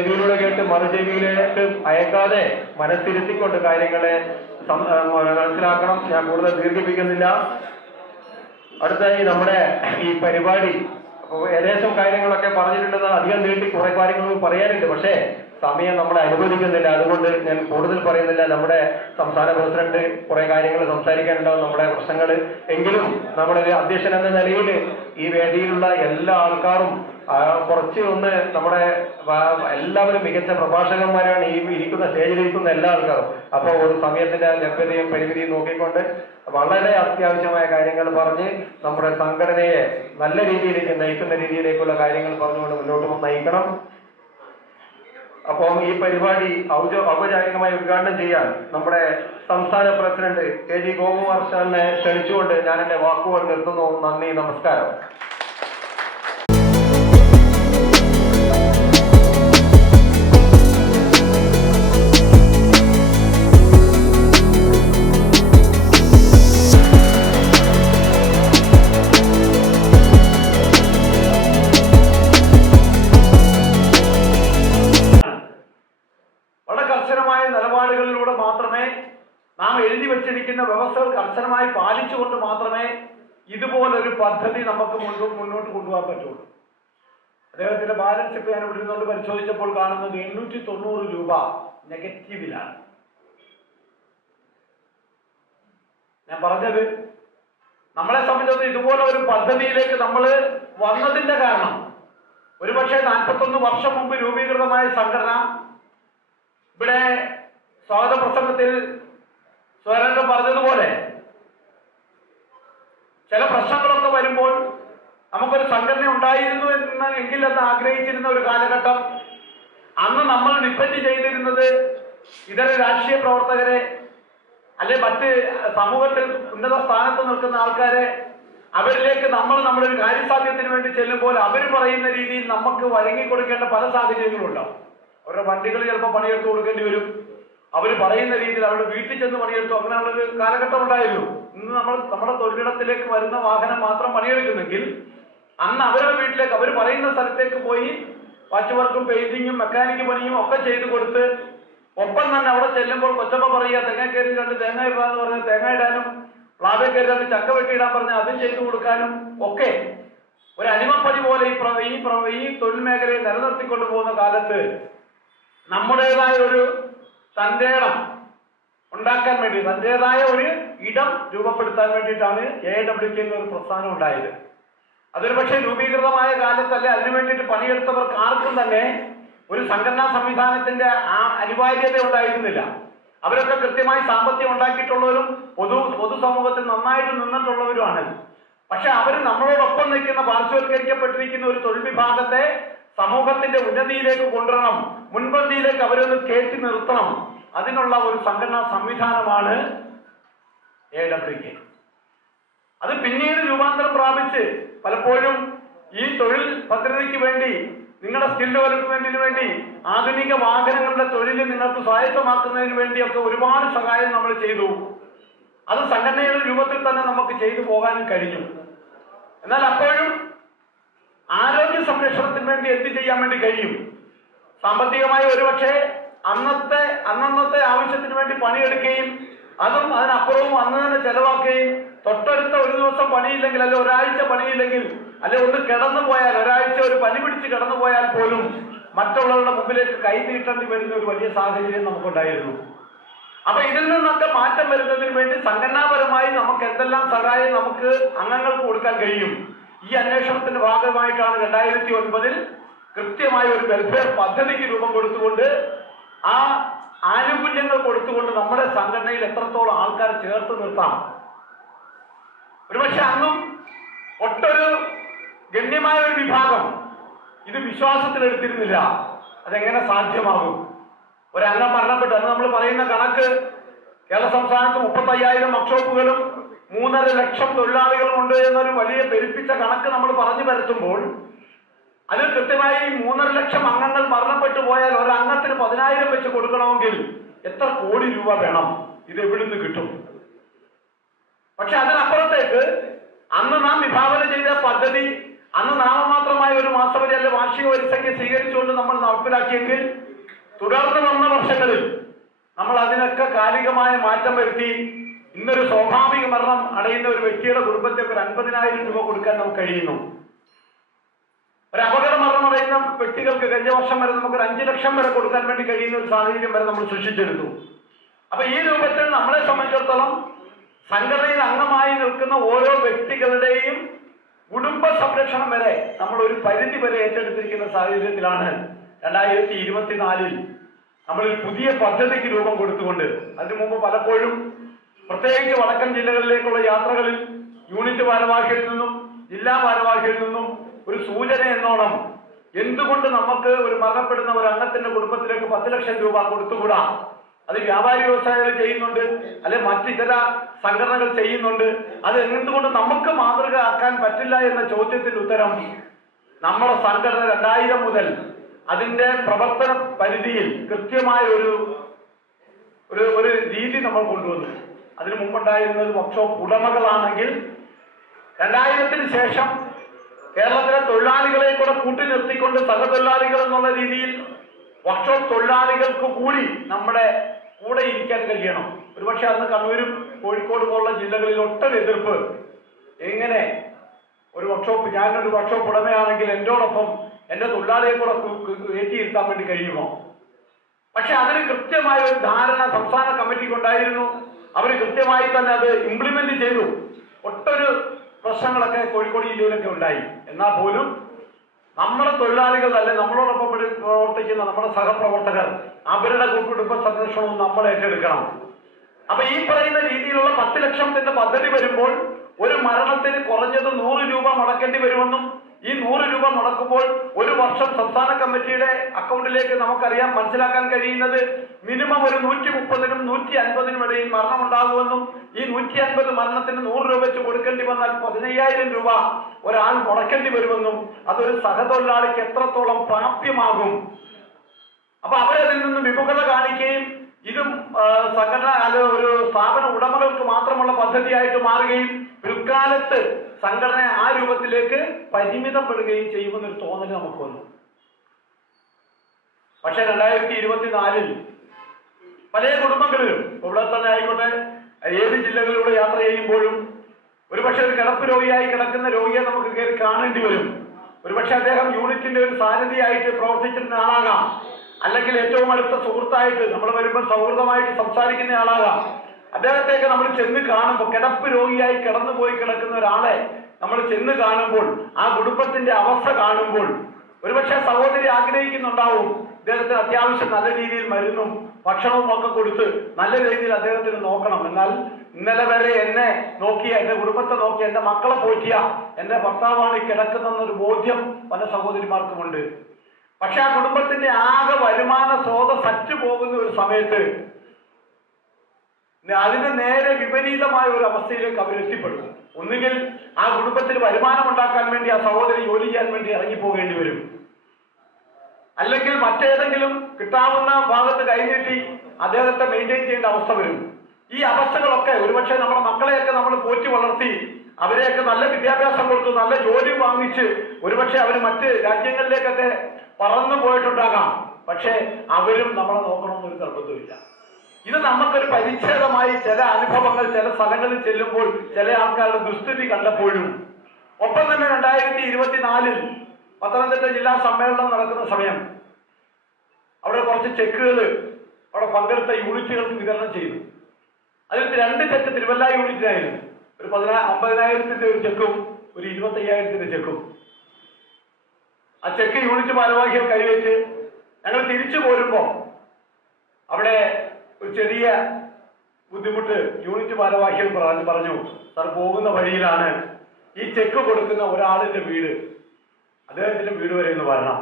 ചെവിയിലൂടെ കേട്ട് മറു ചെവിയിലേക്ക് അയക്കാതെ മനസ്സിരുത്തിക്കൊണ്ട് കാര്യങ്ങളെ മനസ്സിലാക്കണം. ഞാൻ കൂടുതൽ ദീർഘിപ്പിക്കുന്നില്ല. അടുത്തായി നമ്മുടെ ഈ പരിപാടി ഏകദേശം കാര്യങ്ങളൊക്കെ പറഞ്ഞിട്ടുണ്ടെന്ന് അധികം നീട്ടി കുറെ കാര്യങ്ങൾ പറയാനുണ്ട്. പക്ഷേ സമയം നമ്മളെ അനുവദിക്കുന്നില്ല. അതുകൊണ്ട് ഞാൻ കൂടുതൽ പറയുന്നില്ല. നമ്മുടെ സംസ്ഥാന പ്രസിഡന്റ് കുറെ കാര്യങ്ങൾ സംസാരിക്കാനുണ്ടാവും, നമ്മുടെ പ്രശ്നങ്ങൾ. എങ്കിലും നമ്മളൊരു അധ്യക്ഷൻ എന്ന നിലയിൽ ഈ വേദിയിലുള്ള എല്ലാ ആൾക്കാരും കുറച്ച് ഒന്ന് നമ്മുടെ എല്ലാവരും മികച്ച പ്രഭാഷകന്മാരാണ് ഈ ഇരിക്കുന്ന സ്റ്റേജിലിരിക്കുന്ന എല്ലാ ആൾക്കാരും. അപ്പോൾ ഒരു സമയത്തിന്റെ ലഭ്യതയും പരിമിതിയും നോക്കിക്കൊണ്ട് വളരെ അത്യാവശ്യമായ കാര്യങ്ങൾ പറഞ്ഞ് നമ്മുടെ സംഘടനയെ നല്ല രീതിയിലേക്ക് നയിക്കുന്ന രീതിയിലേക്കുള്ള കാര്യങ്ങൾ പറഞ്ഞുകൊണ്ട് മുന്നോട്ട് നയിക്കണം. അപ്പം ഈ പരിപാടി ഔപചാരികമായി ഉദ്ഘാടനം ചെയ്യാൻ നമ്മുടെ സംസ്ഥാന പ്രസിഡന്റ് KG ഗോപകുമാർ സാറിനെ ക്ഷണിച്ചുകൊണ്ട് ഞാൻ എന്റെ വാക്കുകൾ നിർത്തുന്നു. നന്ദി, നമസ്കാരം. നിലപാടുകളിലൂടെ മാത്രമേ നാം എഴുതി വച്ചിരിക്കുന്ന വ്യവസ്ഥകൾ കർശനമായി പാലിച്ചുകൊണ്ട് മാത്രമേ ഇതുപോലൊരു പദ്ധതി നമുക്ക് മുന്നോട്ട് കൊണ്ടുപോകാൻ പറ്റുള്ളൂ. അദ്ദേഹത്തിന്റെ ബാലൻസ് ഇപ്പൊ ഞാൻ ഇവിടെ നിന്നുകൊണ്ട് പരിശോധിച്ചപ്പോൾ കാണുന്നത് 890 രൂപ നെഗറ്റീവിലാണ്. ഞാൻ പറഞ്ഞത് നമ്മളെ സംബന്ധിച്ച് ഇതുപോലെ ഒരു പദ്ധതിയിലേക്ക് നമ്മൾ വന്നതിന്റെ കാരണം ഒരുപക്ഷെ 41 വർഷം മുമ്പ് രൂപീകൃതമായ സംഘടന ഇവിടെ സ്വാഗത പ്രസംഗത്തിൽ സ്വരങ്ങൾ പറഞ്ഞതുപോലെ ചില പ്രശ്നങ്ങളൊക്കെ വരുമ്പോൾ നമുക്കൊരു സംഘടന ഉണ്ടായിരുന്നു എങ്കിൽ എന്ന് ആഗ്രഹിച്ചിരുന്ന ഒരു കാലഘട്ടം. അന്ന് നമ്മൾ ഡിപ്പെൻഡ് ചെയ്തിരുന്നത് ഇതര രാഷ്ട്രീയ പ്രവർത്തകരെ അല്ലെ മറ്റ് സമൂഹത്തിൽ ഉന്നത സ്ഥാനത്ത് നിൽക്കുന്ന ആൾക്കാരെ, അവരിലേക്ക് നമ്മുടെ ഒരു കാര്യസാധ്യത്തിന് വേണ്ടി ചെല്ലുമ്പോൾ അവർ പറയുന്ന രീതിയിൽ നമുക്ക് വഴങ്ങിക്കൊടുക്കേണ്ട പല സാഹചര്യങ്ങളുണ്ടാവും. അവരുടെ വണ്ടികൾ ചിലപ്പോൾ പണിയെടുത്ത് കൊടുക്കേണ്ടി വരും. അവർ പറയുന്ന രീതിയിൽ അവരുടെ വീട്ടിൽ ചെന്ന് പണിയെടുത്തു, അങ്ങനെയുള്ളൊരു കാലഘട്ടം ഉണ്ടായിരുന്നു. ഇന്ന് നമ്മുടെ തൊഴിലിടത്തിലേക്ക് വരുന്ന വാഹനം മാത്രം പണിയെടുക്കുന്നെങ്കിൽ അന്ന് അവരുടെ വീട്ടിലേക്ക് അവർ പറയുന്ന സ്ഥലത്തേക്ക് പോയി വാച്ച് വർക്കും പെയിന്റിങ്ങും മെക്കാനിക് പണിയും ഒക്കെ ചെയ്തു കൊടുത്ത് ഒപ്പം തന്നെ അവിടെ ചെല്ലുമ്പോൾ കൊച്ചമ്മ പറയുക തേങ്ങ കയറി 2 തേങ്ങ ഇടാന്ന് പറഞ്ഞ് തേങ്ങ ഇടാനും, പ്ലാവെ കയറി 2 ചക്ക വെട്ടിയിടാൻ പറഞ്ഞ് അതും ചെയ്തു കൊടുക്കാനും ഒക്കെ ഒരു അടിമപ്പണി പോലെ ഈ തൊഴിൽ മേഖലയെ നിലനിർത്തിക്കൊണ്ടു പോകുന്ന കാലത്ത് നമ്മുടേതായ ഒരു തന്റേടം ഉണ്ടാക്കാൻ വേണ്ടി, തന്റേതായ ഒരു ഇടം രൂപപ്പെടുത്താൻ വേണ്ടിയിട്ടാണ് AWK എന്നൊരു പ്രസ്ഥാനം ഉണ്ടായത്. അതൊരു പക്ഷേ രൂപീകൃതമായ കാലത്തല്ല അതിനു വേണ്ടിയിട്ട് പണിയെടുത്തവർക്ക് ആർക്കും തന്നെ ഒരു സംഘടനാ സംവിധാനത്തിന്റെ അനിവാര്യത ഉണ്ടായിരുന്നില്ല. അവരൊക്കെ കൃത്യമായി സാമ്പത്തികം ഉണ്ടാക്കിയിട്ടുള്ളവരും പൊതുസമൂഹത്തിൽ നന്നായിട്ട് നിന്നിട്ടുള്ളവരുമാണ്. പക്ഷെ അവർ നമ്മളോടൊപ്പം നിൽക്കുന്ന പാർശ്വവൽക്കരിക്കപ്പെട്ടിരിക്കുന്ന ഒരു തൊഴിൽ വിഭാഗത്തെ സമൂഹത്തിന്റെ ഉന്നതിയിലേക്ക് കൊണ്ടുവരണം, മുൻപന്തിയിലേക്ക് അവരൊന്ന് കയറ്റി നിർത്തണം. അതിനുള്ള ഒരു സംഘടനാ സംവിധാനമാണ് AWK. അത് പിന്നീട് രൂപാന്തരം പ്രാപിച്ച് പലപ്പോഴും ഈ തൊഴിൽ പദ്ധതിക്ക് വേണ്ടി, നിങ്ങളുടെ സ്കിൽ ഡെവലപ്മെന്റിന് വേണ്ടി, ആധുനിക വാഹനങ്ങളുടെ തൊഴിൽ നിങ്ങൾക്ക് സ്വായത്തമാക്കുന്നതിന് വേണ്ടിയൊക്കെ ഒരുപാട് സഹായം നമ്മൾ ചെയ്തു. അത് സംഘടനയുടെ രൂപത്തിൽ തന്നെ നമുക്ക് ചെയ്തു പോകാനും കഴിഞ്ഞു. എന്നാൽ അപ്പോഴും ആരോഗ്യ സംരക്ഷണത്തിന് വേണ്ടി എന്ത് ചെയ്യാൻ വേണ്ടി കഴിയും? സാമ്പത്തികമായി ഒരുപക്ഷെ അന്നത്തെ ആവശ്യത്തിന് വേണ്ടി പണിയെടുക്കുകയും അതും അതിനപ്പുറവും അന്ന് തന്നെ ചെലവാക്കുകയും തൊട്ടടുത്ത ഒരു ദിവസം പണിയില്ലെങ്കിൽ അല്ലെ ഒരാഴ്ച പണിയില്ലെങ്കിൽ അല്ലെ ഒന്ന് കിടന്നു പോയാൽ, ഒരാഴ്ച ഒരു പനി പിടിച്ച് കിടന്നു പോയാൽ പോലും മറ്റുള്ളവരുടെ മുമ്പിലേക്ക് കൈ നീട്ടേണ്ടി വരുന്ന ഒരു വലിയ സാഹചര്യം നമുക്കുണ്ടായിരുന്നു. അപ്പൊ ഇതിൽ നിന്നൊക്കെ മാറ്റം വരുന്നതിന് വേണ്ടി സംഘടനാപരമായി നമുക്ക് എന്തെല്ലാം സഹായം നമുക്ക് അംഗങ്ങൾക്ക് കൊടുക്കാൻ കഴിയും? ഈ അന്വേഷണത്തിന്റെ ഭാഗമായിട്ടാണ് 2009 കൃത്യമായ ഒരു വെൽഫെയർ പദ്ധതിക്ക് രൂപം കൊടുത്തുകൊണ്ട് ആ ആനുകൂല്യങ്ങൾ കൊടുത്തുകൊണ്ട് നമ്മുടെ സംഘടനയിൽ എത്രത്തോളം ആൾക്കാരെ ചേർത്ത് നിർത്താം. ഒരുപക്ഷെ അന്നും ഒട്ടൊരു ഗണ്യമായ ഒരു വിഭാഗം ഇത് വിശ്വാസത്തിലെടുത്തിരുന്നില്ല. അതെങ്ങനെ സാധ്യമാകും? ഒരംഗം മരണപ്പെട്ടു. അന്ന് നമ്മൾ പറയുന്ന കണക്ക് കേരള സംസ്ഥാനത്ത് 35,000 വർക്ക്ഷോപ്പുകളും 3.5 ലക്ഷം തൊഴിലാളികളും ഉണ്ട് എന്നൊരു വലിയ പെരുപ്പിച്ച കണക്ക് നമ്മൾ പറഞ്ഞു പരത്തുമ്പോൾ അതിൽ കൃത്യമായി 3.5 ലക്ഷം അംഗങ്ങൾ മരണപ്പെട്ടു പോയാൽ ഒരംഗത്തിന് 10,000 വെച്ച് കൊടുക്കണമെങ്കിൽ എത്ര കോടി രൂപ വേണം? ഇത് എവിടുന്ന് കിട്ടും? പക്ഷെ അതിനപ്പുറത്തേക്ക് അന്ന് നാം വിഭാവന ചെയ്ത പദ്ധതി അന്ന് നാമമാത്രമായ ഒരു മാസവരി അല്ലെ വാർഷിക വരിസംഖ്യ സ്വീകരിച്ചുകൊണ്ട് നമ്മൾ നടപ്പിലാക്കിയെങ്കിൽ തുടർന്ന് വന്ന വർഷങ്ങളിൽ നമ്മൾ അതിനൊക്കെ കാലികമായ മാറ്റം വരുത്തി ഇന്നൊരു സ്വാഭാവിക മരണം അടയുന്ന ഒരു വ്യക്തിയുടെ കുടുംബത്തേക്ക് ഒരു 50,000 രൂപ കൊടുക്കാൻ നമുക്ക് കഴിയുന്നു. ഒരു അപകട മരണം അടയുന്ന വ്യക്തികൾക്ക് കഴിഞ്ഞ വർഷം വരെ നമുക്ക് ഒരു 5 ലക്ഷം വരെ കൊടുക്കാൻ വേണ്ടി കഴിയുന്ന ഒരു സാഹചര്യം വരെ നമ്മൾ സൃഷ്ടിച്ചെടുത്തു. അപ്പൊ ഈ രൂപത്തിൽ നമ്മളെ സംബന്ധിച്ചിടത്തോളം സംഘടനയിൽ അംഗമായി നിൽക്കുന്ന ഓരോ വ്യക്തികളുടെയും കുടുംബ സംരക്ഷണം വരെ നമ്മൾ ഒരു പരിധി വരെ ഏറ്റെടുത്തിരിക്കുന്ന സാഹചര്യത്തിലാണ് 2024 നമ്മളിൽ പുതിയ പദ്ധതിക്ക് രൂപം കൊടുത്തുകൊണ്ട്, അതിനു മുമ്പ് പലപ്പോഴും പ്രത്യേകിച്ച് വടക്കൻ ജില്ലകളിലേക്കുള്ള യാത്രകളിൽ യൂണിറ്റ് ഭാരവാഹികളിൽ നിന്നും ജില്ലാ ഭാരവാഹികളിൽ നിന്നും ഒരു സൂചന എന്നോണം എന്തുകൊണ്ട് നമുക്ക് ഒരു മരണപ്പെടുന്ന ഒരു അംഗത്തിന്റെ കുടുംബത്തിലേക്ക് 10 ലക്ഷം രൂപ കൊടുത്തുകൂടാ? അത് വ്യാപാരി വ്യവസായികൾ ചെയ്യുന്നുണ്ട്, അല്ലെ മറ്റിതര സംഘടനകൾ ചെയ്യുന്നുണ്ട്, അത് എന്തുകൊണ്ട് നമുക്ക് മാതൃക ആക്കാൻ പറ്റില്ല എന്ന ചോദ്യത്തിന്റെ ഉത്തരം നമ്മുടെ സംഘടന 2000 മുതൽ അതിന്റെ പ്രവർത്തന പരിധിയിൽ കൃത്യമായ ഒരു രീതി നമ്മൾ കൊണ്ടുവന്നു. അതിനു മുമ്പുണ്ടായിരുന്നത് വർക്ക്ഷോപ്പ് ഉടമകളാണെങ്കിൽ 2000-ന് ശേഷം കേരളത്തിലെ തൊഴിലാളികളെ കൂടെ കൂട്ടി നിർത്തിക്കൊണ്ട് സഹതൊഴിലാളികൾ എന്നുള്ള രീതിയിൽ വർക്ക്ഷോപ്പ് തൊഴിലാളികൾക്ക് കൂടി നമ്മുടെ കൂടെ ഇരിക്കാൻ കഴിയണം. ഒരുപക്ഷെ അന്ന് കണ്ണൂരും കോഴിക്കോട് പോലുള്ള ജില്ലകളിൽ ഒട്ടൊരു എതിർപ്പ്, എങ്ങനെ ഒരു വർക്ക്ഷോപ്പ്, ഞാനൊരു വർക്ക്ഷോപ്പ് ഉടമയാണെങ്കിൽ എന്നോടൊപ്പം എന്റെ തൊഴിലാളിയെ കൂടെ കയറ്റിയിരുത്താൻ വേണ്ടി കഴിയുമോ? പക്ഷെ അതിന് കൃത്യമായ ഒരു ധാരണ സംസ്ഥാന കമ്മിറ്റിക്ക് ഉണ്ടായിരുന്നു. അവർ കൃത്യമായി തന്നെ അത് ഇംപ്ലിമെന്റ് ചെയ്തു. ഒട്ടൊരു പ്രശ്നങ്ങളൊക്കെ കോഴിക്കോട് ജില്ലയിലൊക്കെ ഉണ്ടായി. എന്നാൽ പോലും നമ്മുടെ തൊഴിലാളികൾ അല്ലെ നമ്മളോടൊപ്പം പ്രവർത്തിക്കുന്ന നമ്മുടെ സഹപ്രവർത്തകർ അവരുടെ കുടുംബ സംരക്ഷണവും നമ്മൾ ഏറ്റെടുക്കണം. അപ്പൊ ഈ പറയുന്ന രീതിയിലുള്ള 10 ലക്ഷത്തിന്റെ പദ്ധതി വരുമ്പോൾ ഒരു മരണത്തിന് കുറഞ്ഞത് 100 രൂപ മുടക്കേണ്ടി വരുമെന്നും, ഈ 100 രൂപ മുടക്കുമ്പോൾ ഒരു വർഷം സംസ്ഥാന കമ്മിറ്റിയുടെ അക്കൗണ്ടിലേക്ക് നമുക്കറിയാം മനസ്സിലാക്കാൻ കഴിയുന്നത് മിനിമം ഒരു 130-നും 150-നും ഇടയിൽ മരണം ഉണ്ടാകുമെന്നും, ഈ 150 മരണത്തിന് 100 രൂപ വെച്ച് കൊടുക്കേണ്ടി വന്നാൽ 15,000 രൂപ ഒരാൾ മുടക്കേണ്ടി വരുമെന്നും, അതൊരു സഹതൊഴിലാളിക്ക് എത്രത്തോളം പ്രാപ്യമാകും. അപ്പൊ അവരതിൽ നിന്ന് വിമുഖത കാണിക്കുകയും ഇതും സംഘടന അല്ല ഒരു സ്ഥാപന ഉടമകൾക്ക് മാത്രമുള്ള പദ്ധതിയായിട്ട് മാറുകയും പിൽക്കാലത്ത് സംഘടന ആ രൂപത്തിലേക്ക് പരിമിതപ്പെടുകയും ചെയ്യുമെന്നൊരു തോന്നൽ നമുക്ക് വന്നു. പക്ഷെ 2024 പല കുടുംബങ്ങളിലും, ഇവിടെ തന്നെ ആയിക്കോട്ടെ, ഏത് ജില്ലകളിലൂടെ യാത്ര ചെയ്യുമ്പോഴും ഒരുപക്ഷെ ഒരു കിടപ്പ് രോഗിയായി കിടക്കുന്ന രോഗിയെ നമുക്ക് കയറി കാണേണ്ടി വരും. ഒരുപക്ഷെ അദ്ദേഹം യൂണിറ്റിന്റെ ഒരു സാരഥിയായിട്ട് പ്രവർത്തിച്ചിരുന്ന ആളാകാം, അല്ലെങ്കിൽ ഏറ്റവും അടുത്ത സുഹൃത്തായിട്ട് നമ്മൾ വരുമ്പോൾ സൗഹൃദമായിട്ട് സംസാരിക്കുന്ന ആളാകാം. അദ്ദേഹത്തെയൊക്കെ നമ്മൾ ചെന്ന് കാണുമ്പോൾ, കിടപ്പ് രോഗിയായി കിടന്നുപോയി കിടക്കുന്ന ഒരാളെ നമ്മൾ ചെന്ന് കാണുമ്പോൾ, ആ കുടുംബത്തിന്റെ അവസ്ഥ കാണുമ്പോൾ ഒരുപക്ഷെ സഹോദരി ആഗ്രഹിക്കുന്നുണ്ടാവും അദ്ദേഹത്തിന് അത്യാവശ്യം നല്ല രീതിയിൽ മരുന്നും ഭക്ഷണവും ഒക്കെ കൊടുത്ത് നല്ല രീതിയിൽ അദ്ദേഹത്തിന് നോക്കണം. എന്നാൽ ഇന്നലെ വരെ എന്നെ നോക്കിയ, എന്റെ കുടുംബത്തെ നോക്കിയ, എന്റെ മക്കളെ പോറ്റിയ എന്റെ ഭർത്താവാണ് കിടക്കുന്നൊരു ബോധ്യം പല സഹോദരിമാർക്കുമുണ്ട്. പക്ഷെ ആ കുടുംബത്തിന്റെ ആകെ വരുമാന സ്രോതസ് അറ്റു പോകുന്ന ഒരു സമയത്ത് അതിന് നേരെ വിപരീതമായ ഒരു അവസ്ഥയിലേക്ക് അവരെത്തിപ്പെടും. ഒന്നുകിൽ ആ കുടുംബത്തിൽ വരുമാനം ഉണ്ടാക്കാൻ വേണ്ടി ആ സഹോദരി ജോലി ചെയ്യാൻ വേണ്ടി ഇറങ്ങിപ്പോകേണ്ടി വരും, അല്ലെങ്കിൽ മറ്റേതെങ്കിലും കിട്ടാവുന്ന ഭാഗത്ത് കൈനീട്ടി അദ്ദേഹത്തെ മെയിൻറ്റെയിൻ ചെയ്യേണ്ട അവസ്ഥ വരും. ഈ അവസ്ഥകളൊക്കെ ഒരുപക്ഷെ നമ്മുടെ മക്കളെയൊക്കെ നമ്മൾ പോറ്റി വളർത്തി അവരെയൊക്കെ നല്ല വിദ്യാഭ്യാസം കൊടുത്തു നല്ല ജോലി വാങ്ങിച്ച് ഒരുപക്ഷെ അവർ മറ്റ് രാജ്യങ്ങളിലേക്കൊക്കെ പറന്നു പോയിട്ടുണ്ടാകാം. പക്ഷെ അവരും നമ്മളെ നോക്കണമെന്നൊരു നിർബന്ധമില്ല. ഇത് നമുക്കൊരു പരിച്ഛേദമായി ചില അനുഭവങ്ങൾ ചില സ്ഥലങ്ങളിൽ ചെല്ലുമ്പോൾ ചില ആൾക്കാരുടെ ദുസ്ഥിതി കണ്ടപ്പോഴും, ഒപ്പം തന്നെ 2024 പത്തനംതിട്ട ജില്ലാ സമ്മേളനം നടക്കുന്ന സമയം അവിടെ കുറച്ച് ചെക്കുകൾ അവിടെ പങ്കെടുത്ത യൂണിറ്റുകൾക്ക് വിതരണം ചെയ്തു. അതിൽ 2 ചെക്ക് തിരുവല്ല യൂണിറ്റിനായിരുന്നു. ഒരു 50,000-ന്റെ ഒരു ചെക്കും ഒരു 25,000-ന്റെ ചെക്കും. ആ ചെക്ക് യൂണിറ്റ് ഭാരവാഹികൾ കൈവച്ച് ഞങ്ങൾ തിരിച്ചു പോരുമ്പോൾ അവിടെ ഒരു ചെറിയ ബുദ്ധിമുട്ട് യൂണിറ്റ് ഭാരവാഹികൾ പറഞ്ഞു, സാർ പോകുന്ന വഴിയിലാണ് ഈ ചെക്ക് കൊടുക്കുന്ന ഒരാളിന്റെ വീട്, അദ്ദേഹത്തിന്റെ വീട് വരെ ഒന്ന് വരണം.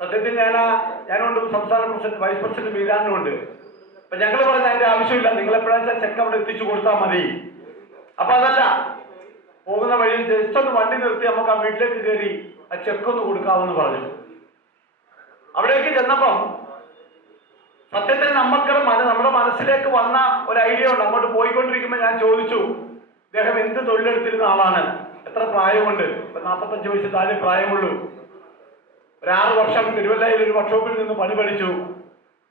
സത്യത്തിൽ ഞാനുണ്ട്, സംസ്ഥാന പ്രസിഡന്റ് വൈസ് പ്രസിഡന്റ് മീരാനുണ്ട്. അപ്പൊ ഞങ്ങൾ പറഞ്ഞ അതിന്റെ ആവശ്യമില്ല, നിങ്ങൾ എപ്പോഴാച്ചാൽ ചെക്ക് അവിടെ എത്തിച്ചു കൊടുത്താൽ മതി. അപ്പൊ അതല്ല, പോകുന്ന വഴിയിൽ ജസ്റ്റ് ഒന്ന് വണ്ടി നിർത്തി നമുക്ക് ആ വീട്ടിലേക്ക് കയറി ആ ചെക്ക് ഒന്ന് കൊടുക്കാമെന്ന് പറഞ്ഞു. അവിടേക്ക് ചെന്നപ്പം സത്യത്തിൽ നമ്മുടെ മനസ്സിലേക്ക് വന്ന ഒരു ഐഡിയ ഉണ്ട്. അങ്ങോട്ട് പോയിക്കൊണ്ടിരിക്കുമ്പോൾ ഞാൻ ചോദിച്ചു, ഇദ്ദേഹം എന്ത് തൊഴിലെടുത്തിരുന്ന ആളാണ്, എത്ര പ്രായമുണ്ട്? 45 വയസ്സ് താഴെ പ്രായമുള്ളൂ. ഒരു 6 വർഷം തിരുവല്ലയിൽ ഒരു വർക്ക്ഷോപ്പിൽ നിന്ന് പണി പഠിച്ചു.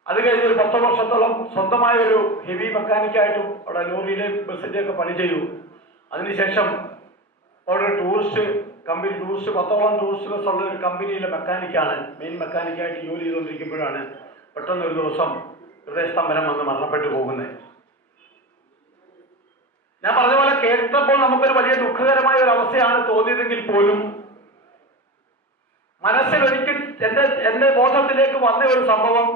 അത് കഴിഞ്ഞ് ഒരു 10 വർഷത്തോളം സ്വന്തമായ ഒരു ഹെവി മെക്കാനിക്കായിട്ടും അവിടെ ലോറിയിലെ ബസ്സിന്റെ ഒക്കെ പണി ചെയ്തു. അതിനുശേഷം അവിടെ ടൂറിസ്റ്റ് കമ്പനി, 10ഓളം ടൂറിസ്റ്റ് ബസ് ഉള്ള ഒരു കമ്പനിയിലെ മെക്കാനിക്കാണ്, മെയിൻ മെക്കാനിക്കായിട്ട് ജോലി ചെയ്തുകൊണ്ടിരിക്കുമ്പോഴാണ് പെട്ടെന്ന് ഒരു ദിവസം ഹൃദയസ്തംഭനം വന്ന് മരണപ്പെട്ടു പോകുന്നത്. ഞാൻ പറഞ്ഞ പോലെ കേട്ടപ്പോൾ നമുക്കൊരു വലിയ ദുഃഖകരമായ ഒരു അവസ്ഥയാണ് തോന്നിയതെങ്കിൽ പോലും മനസ്സിൽ ഒരിക്കൽ എന്റെ ബോധത്തിലേക്ക് വന്ന ഒരു സംഭവം,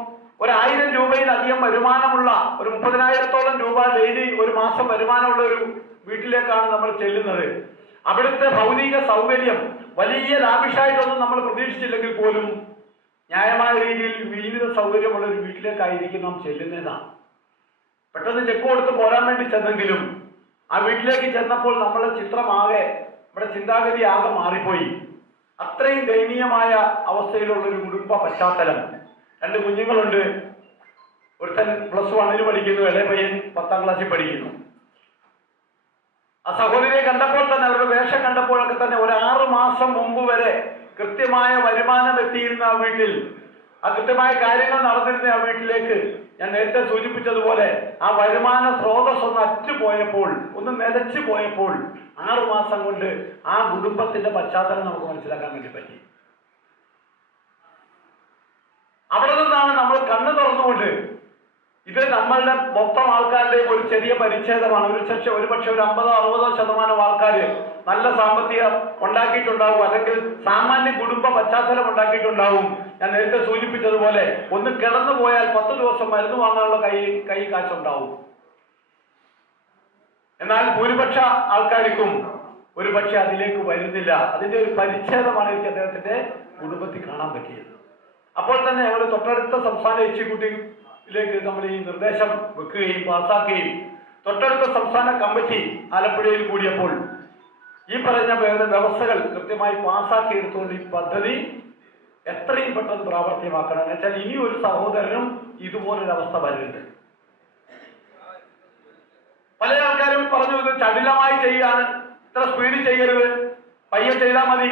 1000 രൂപയിലധികം വരുമാനമുള്ള ഒരു 30,000-ഓളം രൂപ ഡെയിലി ഒരു മാസം വരുമാനമുള്ള ഒരു വീട്ടിലേക്കാണ് നമ്മൾ ചെല്ലുന്നത്. അവിടുത്തെ ഭൗതിക സൗകര്യം വലിയ ലാവിഷായിട്ടൊന്നും നമ്മൾ പ്രതീക്ഷിച്ചില്ലെങ്കിൽ പോലും ന്യായമായ രീതിയിൽ ജീവിത സൗകര്യമുള്ള ഒരു വീട്ടിലേക്കായിരിക്കും നാം ചെല്ലുന്നതാണ്. പെട്ടെന്ന് ചെക്ക് കൊടുത്ത് പോരാൻ വേണ്ടി ചെന്നെങ്കിലും ആ വീട്ടിലേക്ക് ചെന്നപ്പോൾ നമ്മുടെ ചിത്രമാകെ, നമ്മുടെ ചിന്താഗതി ആകെ മാറിപ്പോയി. അത്രയും ദയനീയമായ അവസ്ഥയിലുള്ള ഒരു കുടുംബ പശ്ചാത്തലം. 2 കുഞ്ഞുങ്ങളുണ്ട്. ഒരുത്തൻ +1 പഠിക്കുന്നു, ഇളയ പയ്യൻ 10ാം ക്ലാസ്സിൽ പഠിക്കുന്നു. ആ സഹോദരിയെ കണ്ടപ്പോൾ തന്നെ, അവരുടെ വേഷം കണ്ടപ്പോഴൊക്കെ തന്നെ, ഒരു 6 മാസം മുമ്പ് വരെ കൃത്യമായ വരുമാനം എത്തിയിരുന്ന ആ വീട്ടിൽ, ആ കൃത്യമായ കാര്യങ്ങൾ നടന്നിരുന്ന ആ വീട്ടിലേക്ക് ഞാൻ നേരത്തെ സൂചിപ്പിച്ചതുപോലെ ആ വരുമാന സ്രോതസ് ഒന്ന് അറ്റുപോയപ്പോൾ, ഒന്ന് നിലച്ചു പോയപ്പോൾ 6 മാസം കൊണ്ട് ആ കുടുംബത്തിന്റെ പശ്ചാത്തലം നമുക്ക് മനസ്സിലാക്കാൻ വേണ്ടി പറ്റി. അവിടെ നിന്നാണ് നമ്മൾ കണ്ണു തുറന്നുകൊണ്ട്, ഇത് നമ്മളുടെ മൊത്തം ആൾക്കാരുടെയും ഒരു ചെറിയ പരിച്ഛേദമാണ്. ഒരുപക്ഷെ ഒരു 50-60% ആൾക്കാർ നല്ല സാമ്പത്തികം ഉണ്ടാക്കിയിട്ടുണ്ടാവും, അല്ലെങ്കിൽ സാമാന്യ കുടുംബ പശ്ചാത്തലം ഉണ്ടാക്കിയിട്ടുണ്ടാവും. ഞാൻ നേരത്തെ സൂചിപ്പിച്ചതുപോലെ ഒന്ന് കിടന്നു പോയാൽ 10 ദിവസം മരുന്ന് വാങ്ങാനുള്ള കൈ കാശുണ്ടാവും. എന്നാൽ ഭൂരിപക്ഷ ആൾക്കാർക്കും ഒരുപക്ഷെ അതിലേക്ക് വരുന്നില്ല. അതിന്റെ ഒരു പരിച്ഛേദമാണ് എനിക്ക് അദ്ദേഹത്തിന്റെ കുടുംബത്തിൽ കാണാൻ പറ്റിയത്. അപ്പോൾ തന്നെ ഞങ്ങൾ തൊട്ടടുത്ത സംസ്ഥാന എക്സിക്യൂട്ടീവിലേക്ക് നമ്മൾ ഈ നിർദ്ദേശം വെക്കുകയും പാസാക്കുകയും തൊട്ടടുത്ത സംസ്ഥാന കമ്മിറ്റി ആലപ്പുഴയിൽ കൂടിയപ്പോൾ ഈ പറഞ്ഞ വ്യവസ്ഥകൾ കൃത്യമായി പാസാക്കി എടുത്തുകൊണ്ട് ഈ പദ്ധതി എത്രയും പെട്ടെന്ന് പ്രാവർത്തികമാക്കണം. എന്ന് വെച്ചാൽ ഇനി ഒരു സഹോദരനും ഇതുപോലൊരവസ്ഥ വരരുത്. പല ആൾക്കാരും പറഞ്ഞു ഇത് ചടിലമായി ചെയ്യാണ്, ഇത്ര സ്പീഡിൽ ചെയ്യരുത്, പയ്യെ ചെയ്താൽ മതി.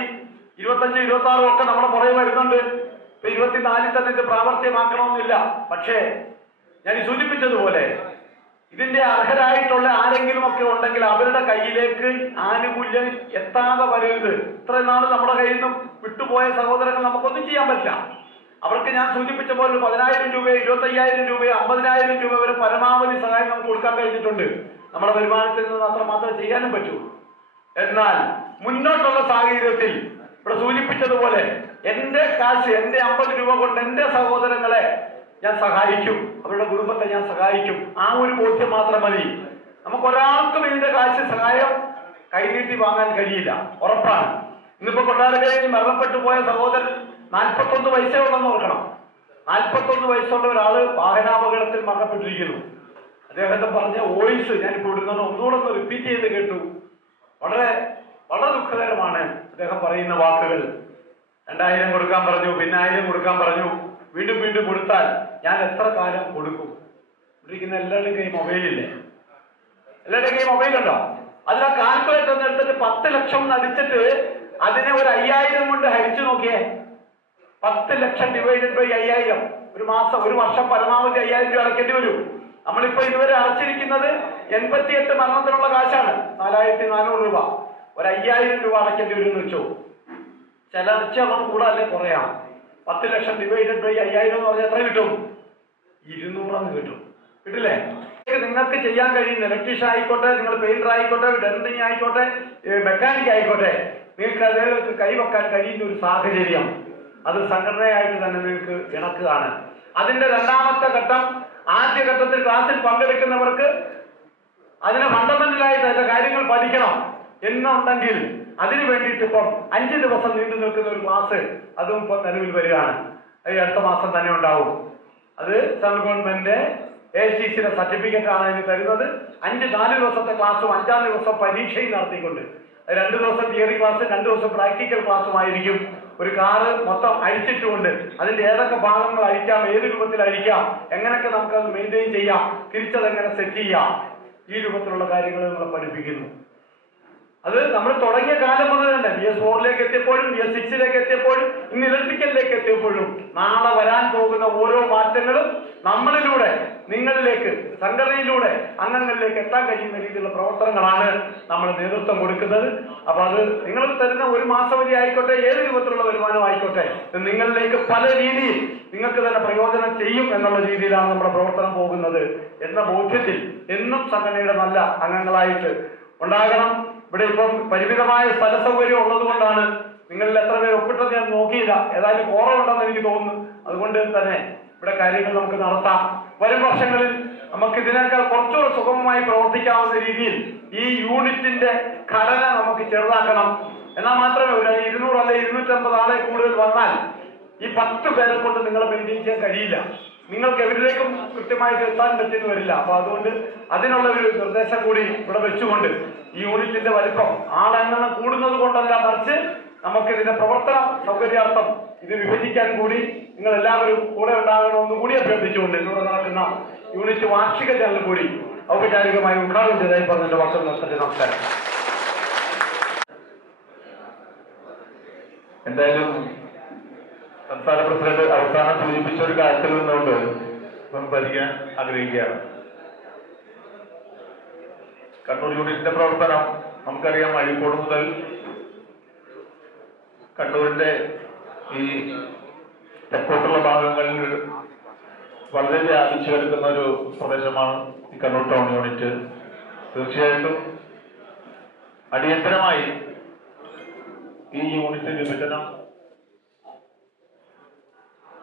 25, 26 ഒക്കെ നമ്മുടെ പുറകെ വരുന്നുണ്ട്. 24 തന്നെ ഇത് പ്രാവർത്തികമാക്കണമെന്നില്ല. പക്ഷേ ഞാൻ സൂചിപ്പിച്ചതുപോലെ ഇതിന്റെ അർഹരായിട്ടുള്ള ആരെങ്കിലും ഒക്കെ ഉണ്ടെങ്കിൽ അവരുടെ കയ്യിലേക്ക് ആനുകൂല്യം എത്താതെ വരരുത്. ഇത്രയും നാൾ നമ്മുടെ കയ്യിൽ നിന്നും വിട്ടുപോയ സഹോദരങ്ങൾ നമുക്കൊന്നും ചെയ്യാൻ പറ്റില്ല. അവർക്ക് ഞാൻ സൂചിപ്പിച്ച പോലെ 10,000 രൂപ, 25,000 രൂപ, 50,000 രൂപ വരെ പരമാവധി സഹായം നമുക്ക് കൊടുക്കാൻ കഴിഞ്ഞിട്ടുണ്ട്. നമ്മുടെ വരുമാനത്തിൽ നിന്ന് അത്ര മാത്രമേ ചെയ്യാനും പറ്റൂ. എന്നാൽ മുന്നോട്ടുള്ള സാഹചര്യത്തിൽ ഇവിടെ സൂചിപ്പിച്ചതുപോലെ എന്റെ കാശ്, എന്റെ 50 രൂപ കൊണ്ട് എന്റെ സഹോദരങ്ങളെ ഞാൻ സഹായിക്കും, അവരുടെ കുടുംബത്തെ ഞാൻ സഹായിക്കും. ആ ഒരു ബോധ്യം മാത്രം മതി. നമുക്കൊരാൾക്കും ഇതിന്റെ കാശ് സഹായം കൈനീട്ടി വാങ്ങാൻ കഴിയില്ല, ഉറപ്പാണ്. ഇന്നിപ്പോ കൊട്ടാരക്കരയിൽ മരണപ്പെട്ടു പോയ സഹോദരൻ 41 വയസ്സേ ഉള്ളെന്ന് ഓർക്കണം. 41 വയസ്സുള്ള ഒരാള് വാഹനാപകടത്തിൽ മരണപ്പെട്ടിരിക്കുന്നു. അദ്ദേഹത്തെ പറഞ്ഞ വോയിസ് ഞാനിപ്പോൾ ഇടുന്നത് ഒന്നുകൂടെ ഒന്ന് റിപ്പീറ്റ് ചെയ്ത് കേട്ടു. വളരെ വളരെ ദുഃഖകരമാണ് അദ്ദേഹം പറയുന്ന വാക്കുകൾ. 2000 കൊടുക്കാൻ പറഞ്ഞു, പിന്നെ 1000 കൊടുക്കാൻ പറഞ്ഞു, വീണ്ടും വീണ്ടും കൊടുത്താൽ ഞാൻ എത്ര കാലം കൊടുക്കും? ഇരിക്കുന്ന എല്ലാവരുടെയും കൈ മൊബൈലില്ലേ? എല്ലാവരുടെയും കൈ മൊബൈലുണ്ടോ? അതിൽ ആ കാൽക്കുലേറ്റർ ഒന്ന് എടുത്തിട്ട് 10 ലക്ഷം നടിച്ചിട്ട് അതിനെ ഒരു 5000 കൊണ്ട് ഹരിച്ചു നോക്കിയേ. 10 ലക്ഷം ഡിവൈഡഡ് ബൈ 5000. ഒരു മാസം, ഒരു വർഷം പരമാവധി 5000 രൂപ അടയ്ക്കേണ്ടി വരും. നമ്മളിപ്പോ ഇതുവരെ അടച്ചിരിക്കുന്നത് 88 മരണത്തിനുള്ള കാശാണ്, 4400 രൂപ. ഒരു 5000 രൂപ അടയ്ക്കേണ്ടി വരും എന്ന് വെച്ചോ. ചില നിശ്ചയം കൂടാല്ലേ കുറയാം. 10 ലക്ഷം ഡിവൈഡഡ് ബൈ 5000 എന്ന് പറഞ്ഞാൽ എത്ര കിട്ടും? 200 കിട്ടും. കിട്ടില്ലേ? നിങ്ങൾക്ക് ചെയ്യാൻ കഴിയുന്ന ഇലക്ട്രീഷ്യൻ ആയിക്കോട്ടെ, നിങ്ങൾ പെയിന്റർ ആയിക്കോട്ടെ, ഡെന്റിങ് ആയിക്കോട്ടെ, മെക്കാനിക് ആയിക്കോട്ടെ, നിങ്ങൾക്ക് അതിലേക്ക് കൈവെക്കാൻ കഴിയുന്ന ഒരു സാഹചര്യം അത് സംഘടനയായിട്ട് തന്നെ നിങ്ങൾക്ക് ഇണക്കുകയാണ്. അതിന്റെ രണ്ടാമത്തെ ഘട്ടം, ആദ്യ ഘട്ടത്തിൽ ക്ലാസ്സിൽ പങ്കെടുക്കുന്നവർക്ക് അതിന് ഫണ്ടമെന്റലായിട്ട് അതിന്റെ കാര്യങ്ങൾ പഠിക്കണം എന്നുണ്ടെങ്കിൽ അതിനു വേണ്ടിയിട്ട് ഇപ്പം 5 ദിവസം നീണ്ടു നിൽക്കുന്ന ഒരു ക്ലാസ് അതും ഇപ്പം നിലവിൽ വരികയാണ്. അത് അടുത്ത മാസം തന്നെ ഉണ്ടാവും. അത് സെൻട്രൽ ഗവൺമെന്റ് AICTE സർട്ടിഫിക്കറ്റ് ആണ് അതിന് തരുന്നത്. 4 ദിവസത്തെ ക്ലാസ്സും 5-ാം ദിവസം പരീക്ഷയും നടത്തിക്കൊണ്ട് 2 ദിവസം തിയറി ക്ലാസ്, 2 ദിവസം പ്രാക്ടിക്കൽ ക്ലാസ്സുമായിരിക്കും. ഒരു കാറ് മൊത്തം അഴിച്ചിട്ടുകൊണ്ട് അതിന്റെ ഏതൊക്കെ ഭാഗങ്ങൾ അഴിക്കാം, ഏത് രൂപത്തിൽ അഴിക്കാം, എങ്ങനെയൊക്കെ നമുക്കത് മെയിൻറ്റെയിൻ ചെയ്യാം, തിരിച്ചതെങ്ങനെ സെറ്റ് ചെയ്യാം, ഈ രൂപത്തിലുള്ള കാര്യങ്ങൾ നമ്മളെ പഠിപ്പിക്കുന്നു. അത് നമ്മൾ തുടങ്ങിയ കാലം മുതൽ തന്നെ BS4 എത്തിയപ്പോഴും BS6 എത്തിയപ്പോഴും ഇന്ന് ഇലക്ട്രിക്കലിലേക്ക് എത്തിയപ്പോഴും നാളെ വരാൻ പോകുന്ന ഓരോ മാറ്റങ്ങളും നമ്മളിലൂടെ നിങ്ങളിലേക്ക് സംഘടനയിലൂടെ അംഗങ്ങളിലേക്ക് എത്താൻ കഴിയുന്ന രീതിയിലുള്ള പ്രവർത്തനങ്ങളാണ് നമ്മൾ നേതൃത്വം കൊടുക്കുന്നത്. അപ്പൊ അത് നിങ്ങൾ തരുന്ന ഒരു മാസവധി ആയിക്കോട്ടെ, ഏത് രൂപത്തിലുള്ള വരുമാനം ആയിക്കോട്ടെ, നിങ്ങളിലേക്ക് പല രീതിയിൽ നിങ്ങൾക്ക് തന്നെ പ്രയോജനം ചെയ്യും എന്നുള്ള രീതിയിലാണ് നമ്മുടെ പ്രവർത്തനം പോകുന്നത് എന്ന ബോധ്യത്തിൽ എന്നും സംഘടനയുടെ നല്ല അംഗങ്ങളായിട്ട് ഉണ്ടാകണം. ഇവിടെ ഇപ്പം പരിമിതമായ സ്ഥല സൗകര്യം ഉള്ളത് കൊണ്ടാണ് നിങ്ങളിൽ എത്ര പേര് ഒപ്പിട്ടത് ഞാൻ നോക്കിയില്ല. ഏതായാലും കുറവുണ്ടെന്ന് എനിക്ക് തോന്നുന്നു. അതുകൊണ്ട് തന്നെ ഇവിടെ കാര്യങ്ങൾ നമുക്ക് നടത്താം. വരും വർഷങ്ങളിൽ നമുക്ക് ഇതിനേക്കാൾ കുറച്ചുകൂടെ സുഗമമായി പ്രവർത്തിക്കാവുന്ന രീതിയിൽ ഈ യൂണിറ്റിന്റെ ഘടന നമുക്ക് ചെറുതാക്കണം. എന്നാൽ മാത്രമേ ഒരു 200 അല്ലെങ്കിൽ 250 ആളെ കൂടുതൽ വന്നാൽ ഈ 10 പേരെ കൊണ്ട് നിങ്ങളെ മെയിൻറ്റെയിൻ ചെയ്യാൻ കഴിയില്ല. നിങ്ങൾക്ക് എവരിലേക്കും കൃത്യമായിട്ട് എത്താൻ പറ്റുന്നു വരില്ല. അപ്പൊ അതുകൊണ്ട് അതിനുള്ള ഒരു നിർദ്ദേശം കൂടി ഇവിടെ വെച്ചുകൊണ്ട് ഈ യൂണിറ്റിന്റെ വലിപ്പം ആളെണ്ണം കൂടുന്നത് കൊണ്ടല്ല, മറിച്ച് നമുക്ക് ഇതിന്റെ പ്രവർത്തന സൗകര്യാർത്ഥം ഇത് വിഭജിക്കാൻ കൂടി നിങ്ങൾ എല്ലാവരും കൂടെ ഉണ്ടാകണമെന്ന് കൂടി അഭ്യർത്ഥിച്ചുകൊണ്ട് ഇവിടെ നടക്കുന്ന യൂണിറ്റ് വാർഷിക ചാനൽ കൂടി ഔപചാരികമായി ഉദ്ഘാടനം ചെയ്തതായി പറഞ്ഞിട്ട് വാക്കുകൾ നിർത്തട്ടെ. നമസ്കാരം. എന്തായാലും സംസ്ഥാന പ്രസിഡന്റ് അവസാനം സൂചിപ്പിച്ച ഒരു കാര്യത്തിൽ നിന്നുകൊണ്ട് സംസാരിക്കാൻ ആഗ്രഹിക്കുകയാണ്. കണ്ണൂർ യൂണിറ്റിന്റെ പ്രവർത്തനം നമുക്കറിയാം. അഴീക്കോട് മുതൽ കണ്ണൂരിന്റെ ഈ തെക്കോട്ടുള്ള ഭാഗങ്ങളിൽ വളരെ വ്യാപിച്ചു കിടക്കുന്ന ഒരു പ്രദേശമാണ് ഈ കണ്ണൂർ ടൗൺ യൂണിറ്റ്. തീർച്ചയായിട്ടും അടിയന്തരമായി ഈ യൂണിറ്റ് വിഭജനം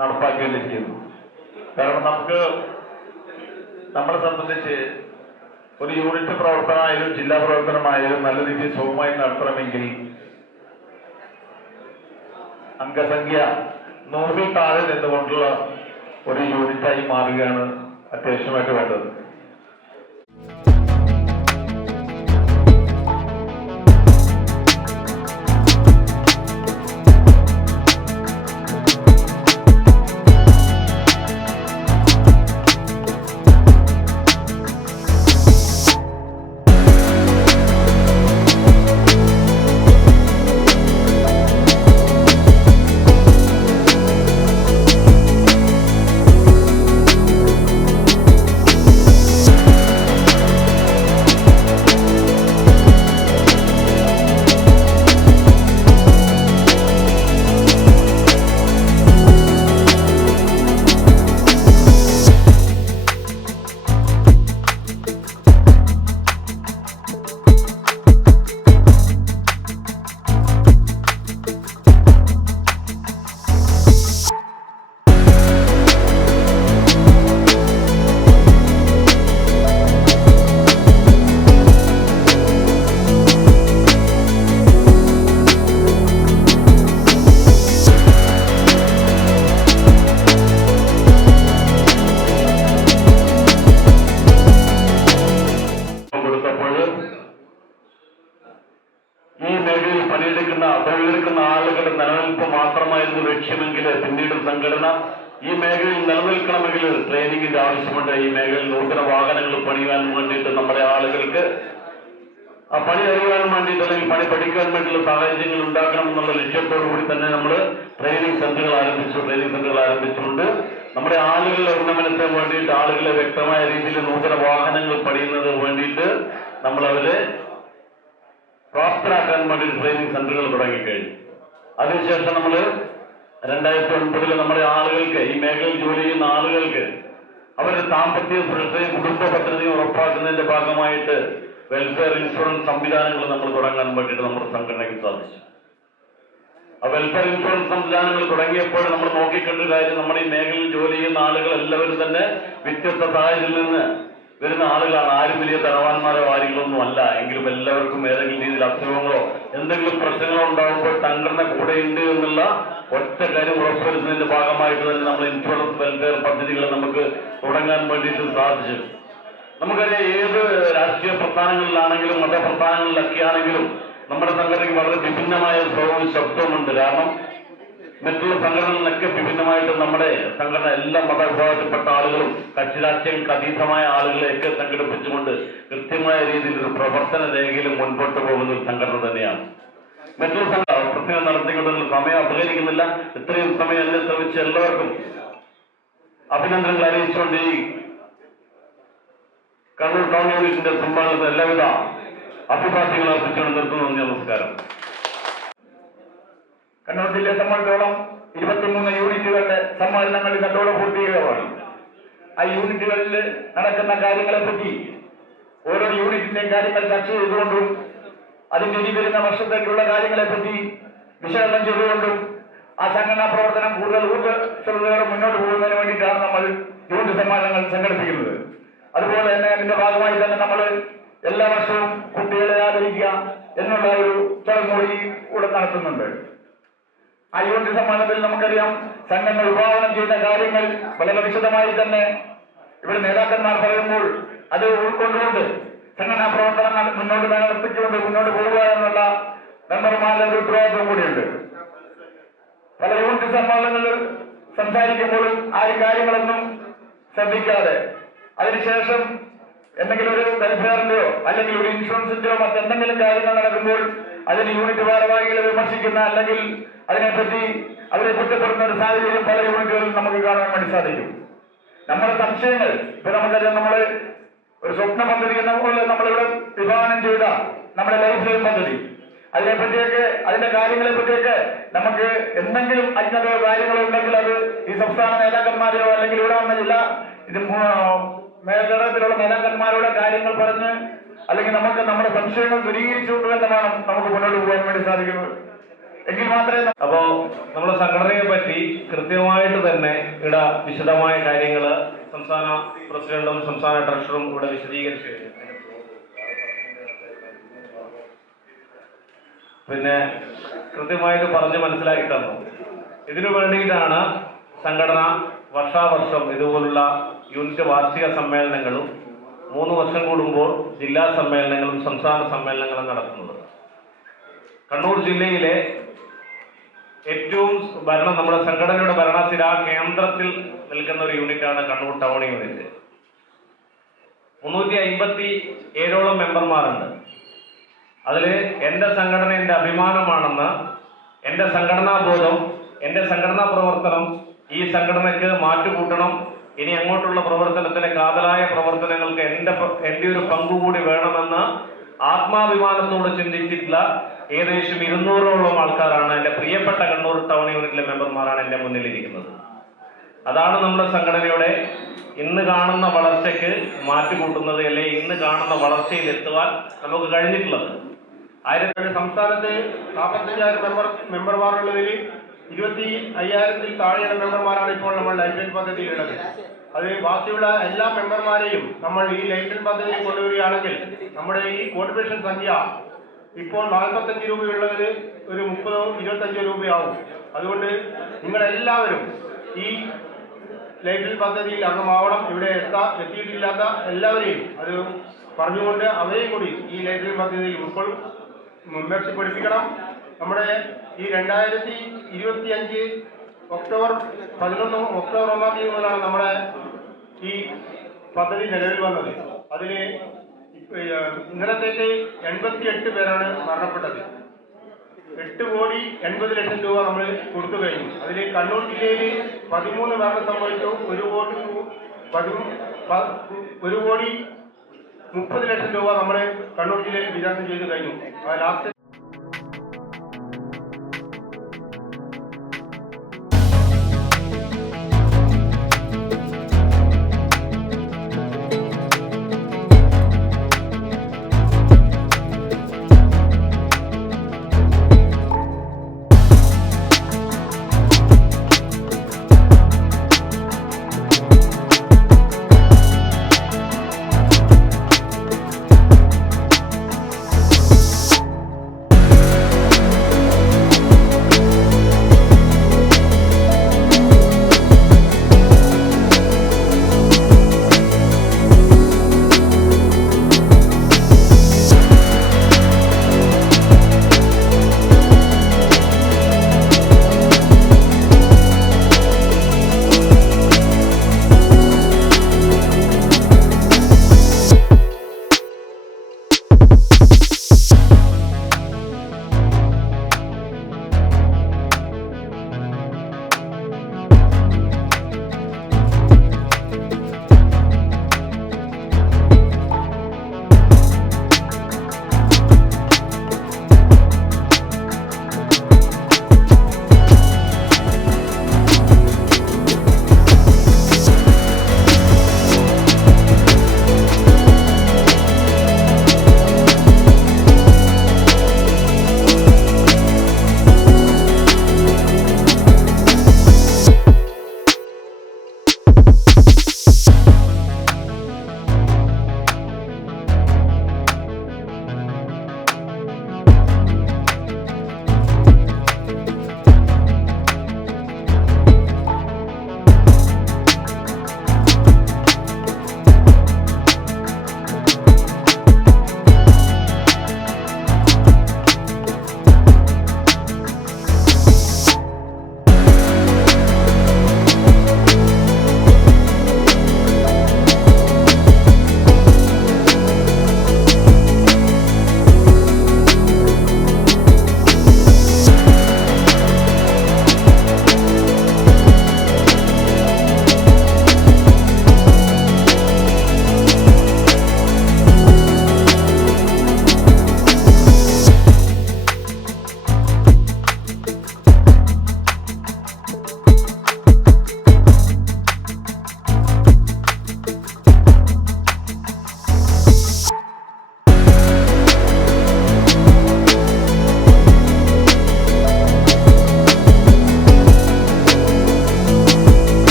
നടപ്പാക്കിക്കൊണ്ടിരിക്കുന്നു. കാരണം നമുക്ക് നമ്മളെ സംബന്ധിച്ച് ഒരു യൂണിറ്റ് പ്രവർത്തനമായാലും ജില്ലാ പ്രവർത്തനമായാലും നല്ല രീതിയിൽ സുഖമായി നടത്തണമെങ്കിൽ അംഗസംഖ്യ 100 താഴെ നിന്നുകൊണ്ടുള്ള ഒരു യൂണിറ്റായി മാറുകയാണ് അത്യാവശ്യമായിട്ട് വേണ്ടത്. തൊഴിലെടുക്കുന്ന ആളുകളുടെ നിലനിൽപ്പ് മാത്രമായിരുന്നു ലക്ഷ്യമെങ്കിൽ പിന്നീട് സംഘടന ഈ മേഖലയിൽ നിലനിൽക്കണമെങ്കിൽ ട്രെയിനിങ്ങിന്റെ ആവശ്യമുണ്ട്. ഈ മേഖലയിൽ നൂതന വാഹനങ്ങൾ പണിയാൻ വേണ്ടിയിട്ട് നമ്മുടെ ആളുകൾക്ക് ആ പണി അറിയാൻ വേണ്ടിയിട്ട് അല്ലെങ്കിൽ പണി പഠിക്കാൻ വേണ്ടിയുള്ള സാഹചര്യങ്ങൾ ഉണ്ടാക്കണം എന്നുള്ള ലക്ഷ്യത്തോടു കൂടി തന്നെ നമ്മൾ ട്രെയിനിങ് സെന്ററുകൾ ആരംഭിച്ചുകൊണ്ട് നമ്മുടെ ആളുകളുടെ ഉന്നമനത്തിന് വേണ്ടിയിട്ട് ആളുകളെ വ്യക്തമായ രീതിയിൽ നൂതന വാഹനങ്ങൾ പണിയുന്നത് വേണ്ടിയിട്ട് നമ്മളവരെ പ്രാപ്തരാക്കാൻ വേണ്ടി ട്രെയിനിങ് സെന്ററുകൾ തുടങ്ങിക്കഴിഞ്ഞു. അതിനുശേഷം നമ്മൾ 2009 നമ്മുടെ ആളുകൾക്ക് ഈ മേഖലയിൽ ജോലി ചെയ്യുന്ന ആളുകൾക്ക് അവരുടെ സാമ്പത്തിക സുരക്ഷയും കുടുംബ ഭദ്രതയും ഉറപ്പാക്കുന്നതിന്റെ ഭാഗമായിട്ട് വെൽഫെയർ ഇൻഷുറൻസ് സംവിധാനങ്ങൾ നമ്മൾ തുടങ്ങാൻ വേണ്ടിയിട്ട് നമ്മുടെ സംഘടനയ്ക്ക് സാധിച്ചു. ആ വെൽഫെയർ ഇൻഷുറൻസ് സംവിധാനങ്ങൾ തുടങ്ങിയപ്പോൾ നമ്മൾ നോക്കിക്കണ്ട കാര്യം, നമ്മുടെ ഈ മേഖലയിൽ ജോലി ചെയ്യുന്ന ആളുകൾ എല്ലാവരും തന്നെ വ്യത്യസ്ത സാഹചര്യത്തിൽ നിന്ന് വരുന്ന ആളുകളാണ്. ആരും വലിയ ധനവാന്മാരോ ആരെങ്കിലൊന്നും അല്ല. എങ്കിലും എല്ലാവർക്കും ഏതെങ്കിലും രീതിയിൽ അസുഖങ്ങളോ എന്തെങ്കിലും പ്രശ്നങ്ങളോ ഉണ്ടാകുമ്പോൾ സംഘടന കൂടെയുണ്ട് എന്നുള്ള ഒറ്റ കാര്യം ഉറപ്പുവരുത്തുന്നതിന്റെ ഭാഗമായിട്ട് തന്നെ നമ്മൾ ഇൻഷുറൻസ് വെൽഫെയർ പദ്ധതികൾ നമുക്ക് തുടങ്ങാൻ വേണ്ടിയിട്ട് സാധിച്ചു. നമുക്കറിയാം, ഏത് രാഷ്ട്രീയ പ്രസ്ഥാനങ്ങളിലാണെങ്കിലും മതപ്രസ്ഥാനങ്ങളിലൊക്കെ ആണെങ്കിലും നമ്മുടെ സംഘടനയ്ക്ക് വളരെ വിഭിന്നമായ സ്വരവും ശബ്ദവുമുണ്ട്. കാരണം മറ്റുള്ള സംഘടനകളിലൊക്കെ വിഭിന്നമായിട്ട് നമ്മുടെ സംഘടന എല്ലാ മതവിഭാഗത്തിൽപ്പെട്ട ആളുകളും കക്ഷിരാഷ്ട്രീയങ്ങൾക്ക് അതീതമായ ആളുകളെയൊക്കെ സംഘടിപ്പിച്ചുകൊണ്ട് കൃത്യമായ രീതിയിൽ ഒരു പ്രവർത്തന രേഖയിലും മുൻപോട്ട് പോകുന്ന ഒരു സംഘടന തന്നെയാണ്. മറ്റുള്ള പ്രത്യേകം നടത്തിക്കൊണ്ടുള്ള സമയം അപകരിക്കുന്നില്ല. ഇത്രയും സമയം എന്നെ ശ്രമിച്ച എല്ലാവർക്കും അഭിനന്ദനങ്ങൾ അറിയിച്ചുകൊണ്ട് ഈ കണ്ണൂർ ടൗൺ യൂണിറ്റിന്റെ സമ്മേളനത്തിൽ എല്ലാവിധ അഭിവാദ്യങ്ങൾ അർപ്പിച്ചുകൊണ്ട് നിർത്തുന്നു. നമസ്കാരം. കണ്ണൂർ ജില്ലയെ സംബന്ധിച്ചോളം 23 യൂണിറ്റുകളുടെ സമ്മേളനങ്ങൾ കണ്ടോളം പൂർത്തീകരമാണ്. ആ യൂണിറ്റുകളിൽ നടക്കുന്ന കാര്യങ്ങളെപ്പറ്റി ഓരോ യൂണിറ്റിന്റെയും കാര്യങ്ങൾ ചർച്ച ചെയ്തുകൊണ്ടും അതിന്റെ ഇനി വരുന്ന വർഷത്തേക്കുള്ള കാര്യങ്ങളെപ്പറ്റി വിശകലനം ചെയ്തുകൊണ്ടും ആ സംഘടനാ പ്രവർത്തനം കൂടുതൽ ഊർജ്ജസ്വലതയോടെ മുന്നോട്ട് പോകുന്നതിന് വേണ്ടിയിട്ടാണ് നമ്മൾ യൂണിറ്റ് സമ്മേളനങ്ങൾ സംഘടിപ്പിക്കുന്നത്. അതുപോലെ തന്നെ അതിന്റെ ഭാഗമായി തന്നെ നമ്മൾ എല്ലാ വർഷവും കുട്ടികളെ ആദരിക്കുക എന്നുള്ള ഒരു ചടങ്ങ് കൂടി ഇവിടെ നടത്തുന്നുണ്ട്. ആ യൂണിറ്റ് സമ്മേളനത്തിൽ നമുക്കറിയാം സംഘടന വിഭാവനം ചെയ്ത കാര്യങ്ങൾ വളരെ വിശദമായി തന്നെ ഇവിടെ നേതാക്കന്മാർ പറയുമ്പോൾ അത് ഉൾക്കൊണ്ടുകൊണ്ട് സംഘടനാ പ്രവർത്തനം മുന്നോട്ട് നടത്തിക്കൊണ്ട് മുന്നോട്ട് പോവുക എന്നുള്ള മെമ്പർമാരുടെ ഒരു ഉത്തരവാദിത്വം കൂടിയുണ്ട്. പല യൂണിറ്റ് സമ്മേളനങ്ങളിൽ സംസാരിക്കുമ്പോഴും ആ കാര്യങ്ങളൊന്നും ശ്രദ്ധിക്കാതെ അതിനുശേഷം എന്തെങ്കിലും ഒരു വെൽഫെയറിന്റെയോ അല്ലെങ്കിൽ ഒരു ഇൻഷുറൻസിന്റെയോ മറ്റെന്തെങ്കിലും കാര്യങ്ങൾ നടക്കുമ്പോൾ അതിന് യൂണിറ്റ് ഭാരവാഹികളെ വിമർശിക്കുന്ന അല്ലെങ്കിൽ അതിനെപ്പറ്റി അവരെ കുറ്റപ്പെടുന്ന ഒരു സാഹചര്യം പല യൂണിറ്റുകളിലും നമുക്ക് കാണാൻ വേണ്ടി സാധിക്കും. നമ്മുടെ സംശയങ്ങൾ ഇപ്പൊ നമുക്കറിയാം, നമ്മള് ഒരു സ്വപ്ന പദ്ധതി എന്ന പോലെ നമ്മളിവിടെ വിഭാവനം ചെയ്ത നമ്മുടെ ലൈഫ് ലൈൻ പദ്ധതി, അതിനെപ്പറ്റിയൊക്കെ അതിന്റെ കാര്യങ്ങളെ പറ്റിയൊക്കെ നമുക്ക് എന്തെങ്കിലും അജ്ഞതയോ കാര്യങ്ങളോ ഉണ്ടെങ്കിൽ അത് ഈ സംസ്ഥാന നേതാക്കന്മാരെയോ അല്ലെങ്കിൽ ഇവിടെ വന്ന ജില്ലാ മേഖലത്തിലുള്ള നേതാക്കന്മാരുടെ കാര്യങ്ങൾ പറഞ്ഞ് അല്ലെങ്കിൽ നമുക്ക് നമ്മുടെ സംശയങ്ങൾ ദൂരീകരിച്ചുകൊണ്ട് തന്നെ വേണം നമുക്ക് മുന്നോട്ട് പോകാൻ വേണ്ടി സാധിക്കുന്നത്. എങ്കിൽ മാത്രമേ അപ്പോ നമ്മുടെ സംഘടനയെ പറ്റി കൃത്യമായിട്ട് തന്നെ ഇവിടെ വിശദമായ കാര്യങ്ങൾ സംസ്ഥാന പ്രസിഡന്റും സംസ്ഥാന ട്രഷററും ഇവിടെ വിശദീകരിച്ചു കഴിഞ്ഞു. പിന്നെ കൃത്യമായിട്ട് പറഞ്ഞ് മനസ്സിലാക്കി തന്നു. ഇതിനു വേണ്ടിയിട്ടാണ് സംഘടന വർഷാവർഷം ഇതുപോലുള്ള യൂണിറ്റ് വാർഷിക സമ്മേളനങ്ങളും 3 വർഷം കൂടുമ്പോൾ ജില്ലാ സമ്മേളനങ്ങളും സംസ്ഥാന സമ്മേളനങ്ങളും നടത്തുന്നത്. കണ്ണൂർ ജില്ലയിലെ ഏറ്റവും നമ്മുടെ സംഘടനയുടെ ഭരണസ്ഥിര കേന്ദ്രത്തിൽ നിൽക്കുന്ന ഒരു യൂണിറ്റാണ് കണ്ണൂർ ടൗൺ യൂണിറ്റ്. 357ഓളം മെമ്പർമാരുണ്ട്. അതിൽ എൻ്റെ സംഘടന എൻ്റെ അഭിമാനമാണെന്ന്, എൻ്റെ സംഘടനാ ബോധം, എൻ്റെ സംഘടനാ പ്രവർത്തനം ഈ സംഘടനയ്ക്ക് മാറ്റുകൂട്ടണം, ഇനി അങ്ങോട്ടുള്ള പ്രവർത്തനത്തിന് കാതലായ പ്രവർത്തനങ്ങൾക്ക് എൻ്റെ ഒരു പങ്കുകൂടി വേണമെന്ന് ആത്മാഭിമാനത്തോട് ചിന്തിച്ചിട്ടുള്ള ഏകദേശം 200ഓളം ആൾക്കാരാണ് എൻ്റെ പ്രിയപ്പെട്ട കണ്ണൂർ ടൗൺ യൂണിറ്റിലെ മെമ്പർമാരാണ് എൻ്റെ മുന്നിലിരിക്കുന്നത്. അതാണ് നമ്മുടെ സംഘടനയുടെ ഇന്ന് കാണുന്ന വളർച്ചയ്ക്ക് മാറ്റുകൂട്ടുന്നത്, അല്ലെങ്കിൽ ഇന്ന് കാണുന്ന വളർച്ചയിൽ എത്തുവാൻ നമുക്ക് കഴിഞ്ഞിട്ടുള്ളത്. സംസ്ഥാനത്ത് 45,000 മെമ്പർമാരുള്ളതിൽ 25,000-ൽ താഴെയുള്ള മെമ്പർമാരാണ് ഇപ്പോൾ നമ്മൾ ലൈഫ് ലൈൻ പദ്ധതിയിലുള്ളത്. അത് ബാക്കിയുള്ള എല്ലാ മെമ്പർമാരെയും നമ്മൾ ഈ ലൈഫ് ലൈൻ പദ്ധതിയിൽ കൊണ്ടുവരികയാണെങ്കിൽ നമ്മുടെ ഈ കോൺട്രിബ്യൂഷൻ സംഖ്യ ഇപ്പോൾ 45 രൂപയുള്ളതിന് ഒരു 30-25 രൂപയാവും. അതുകൊണ്ട് നിങ്ങളെല്ലാവരും ഈ ലൈഫ് ലൈൻ പദ്ധതിയിൽ അംഗമാവണം. ഇവിടെ എത്തിയിട്ടില്ലാത്ത എല്ലാവരെയും അത് പറഞ്ഞുകൊണ്ട് അവരെയും കൂടി ഈ ലൈഫ് ലൈൻ പദ്ധതിയിൽ മെമ്പർഷിപ്പ് എടുപ്പിക്കണം. നമ്മുടെ ഈ 2025 ഒക്ടോബർ 1 മുതലാണ് നമ്മുടെ ഈ പദ്ധതി നിലവിൽ വന്നത്. അതിൽ ഇന്നലത്തേക്ക് 88 പേരാണ് മരണപ്പെട്ടത്. 8,80,00,000 രൂപ നമ്മൾ കൊടുത്തു കഴിഞ്ഞു. അതിൽ കണ്ണൂർ ജില്ലയിൽ 13 മരണം സംഭവിച്ചു. 1,30,00,000 രൂപ നമ്മൾ കണ്ണൂർ ജില്ലയിൽ വിതരണം ചെയ്തു കഴിഞ്ഞു. ലാസ്റ്റ്